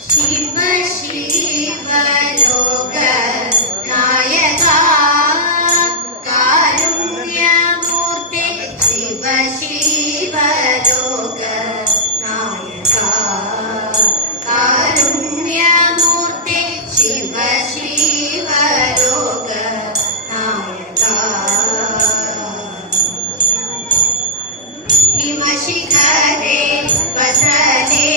शिव शिव लोक नायक कारुण्यमूर्ते शिव शिव लोक नायक कारुण्यमूर्ते शिव शिव लोक नायक हिमशिखरे वसने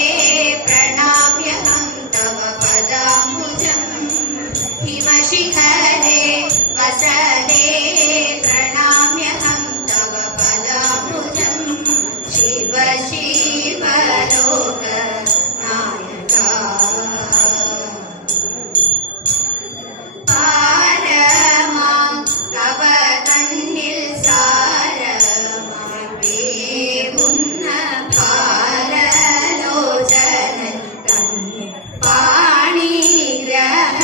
शिखरे वसने प्रणाम्यहं तव पदाम्बुजं शिव शिव लोक नायक पारमां तव तन्निल सारमां वेवुन्न भाललोचनन तन्निल पाणिग्रह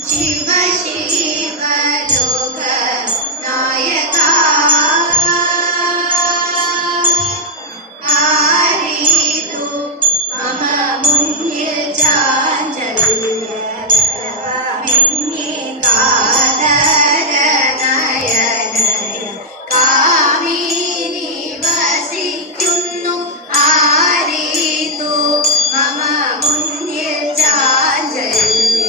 शिव शिव लोक नायक आरीतु मम मुन्निल चाञ्चल्यरवमिन्ये कादर नयनय कामिनी वसिक्कुन्नु आरीतु मम मुन्निल चाञ्चल्य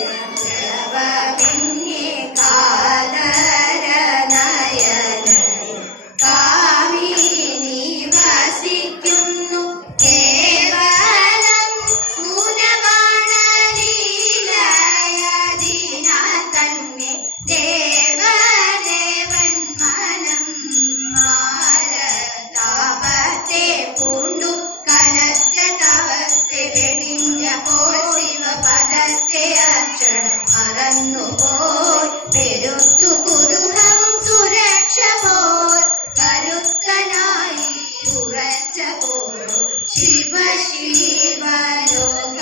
മറന്നുപോയി പെരുത്തു കുരുഹം സുരക്ഷ പോൽ കരുത്തനായി ഉറച്ച പോലും ശിവ ശിവ ലോക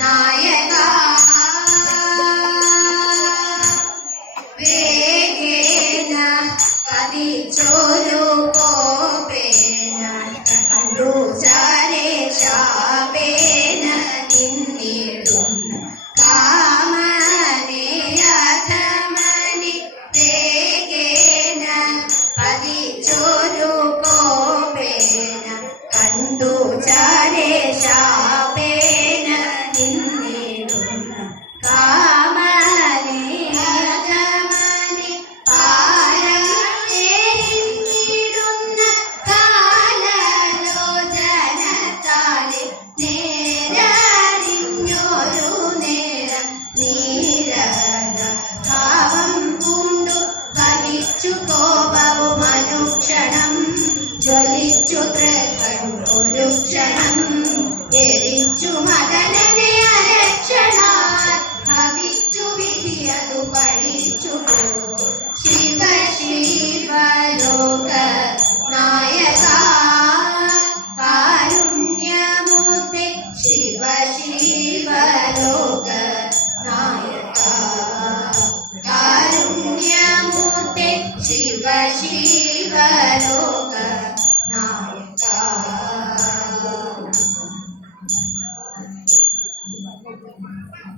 നായക വേഗേന പതിച്ചോരു കോപേന കണ്ടു ചാരേ ശാപേന നിന്നിടുന്ന കണ്ടു ചാരേ ശാപേന നിന്നിടുന്ന കാമനെ അജമനെ പാരേറിടുന്ന കാലലോചനത്താലെ നേരറിഞ്ഞൊരു നേരം നീരത ഭാവം പൂണ്ടു ഭവിച്ചു കോപവും അനുക്ഷണം ജ്വലിച്ചു തൃക്കൺ ഒരു ക്ഷണം എരിച്ചു മദനനെ അരക്ഷണാൽ ഭവിച്ചു വിധിയതു പഠിച്ചു ശിവ ശിവ ലോക നായക കാരുണ്യമൂർത്തെ ശിവ ശിവ ലോക നായക കാരുണ്യമൂർത്തെ ശിവ ശിവ ലോക